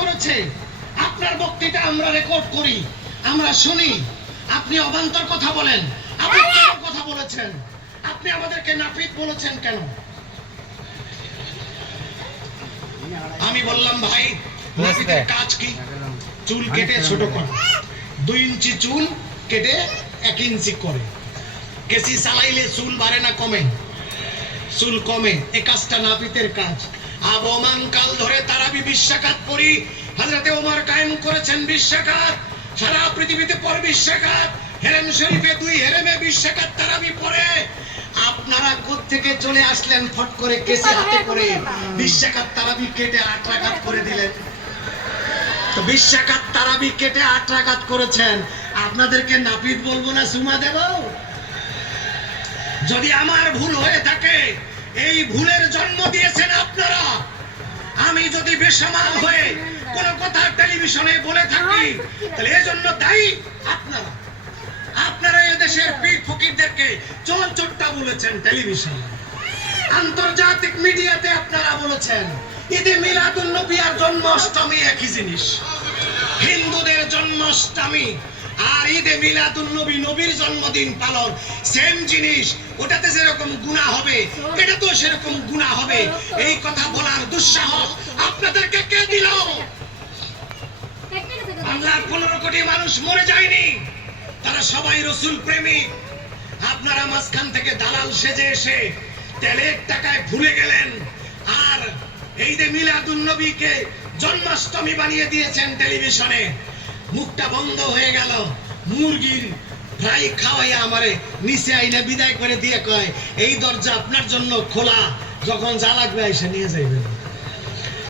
করেছে, আপনার বক্তৃতা আমরা রেকর্ড করি, আমরা শুনি। আপনি অবান্তর কথা বলেন, আপনি কেন কথা বলেছেন? আপনি আমাদেরকে নাপিত বলেছেন কেন? আমি বললাম ভাই নাপিতের কাজ কি? চুল কেটে ছোট করে, 2 ইঞ্চি চুল কেটে 1 ইঞ্চি করে। কেসি চালাইলে চুল বাড়ে না কমে? চুল কমে। এই কাজটা নাপিতের কাজ। আবমান কাল ধরে তারাবি 20 রাকাত পড়ি। হযরতে ওমর কায়েম করেছেন 20 রাকাত। সারা পৃথিবীতে পড়ে 20 রাকাত। হেরেম শরীফে 2 হেরেমে 20 রাকাত তারাবি পড়ে। আপনারা কোত্থেকে চলে আসলেন ফট করে কেসি হাতে করে 20 রাকাত তারাবি কেটে 8 রাকাত করে দিলেন? তো 20 রাকাত তারাবি কেটে 8 রাকাত করেছেন, আপনাদেরকে নাপিত বলবো না সুমা দেব? যদি আমার ভুল হয়ে থাকে, এই ভুলের জন্ম দিয়েছেন আপনারা। আমি যদি বেসামাল হয়ে কোন কথা টেলিভিশনে বলে থাকি, তাহলে এজন্য দায়ী আপনারা। আপনারা এই দেশের পীর ফকিরদেরকে চোর চোরটা বলেছেন টেলিভিশনে, আন্তর্জাতিক মিডিয়াতে আপনারা বলেছেন। ঈদে মিলাদুন নবী আর জন্মাষ্টমী একই জিনিস। হিন্দুদের জন্মাষ্টমী আর ঈদে মিলাদুন নবী, নবীর জন্মদিন পালন সেম জিনিস। ওটাতে যেরকম গুনাহ হবে, এটা তো সেরকম গুনাহ হবে। এই কথা বলার দুঃসাহস আপনাদেরকে কে দিল? বাংলার 15 কোটি মানুষ মরে যায়নি, তারা সবাই রসুল প্রেমিক। আপনারা মাঝখান থেকে দালাল সেজে এসে তেলের টাকায় ভুলে গেলেন, আর ঈদে মিলাদুন নবীকে জন্মাষ্টমী বানিয়ে দিয়েছেন টেলিভিশনে। মুখটা বন্ধ হয়ে গেল। মুরগির ফ্রাই খাওয়াইয়া আমারে নিচে আইনা বিদায় করে দিয়ে কয়, এই দরজা আপনার জন্য খোলা, যখন যা লাগবে এসে নিয়ে যাইবেন।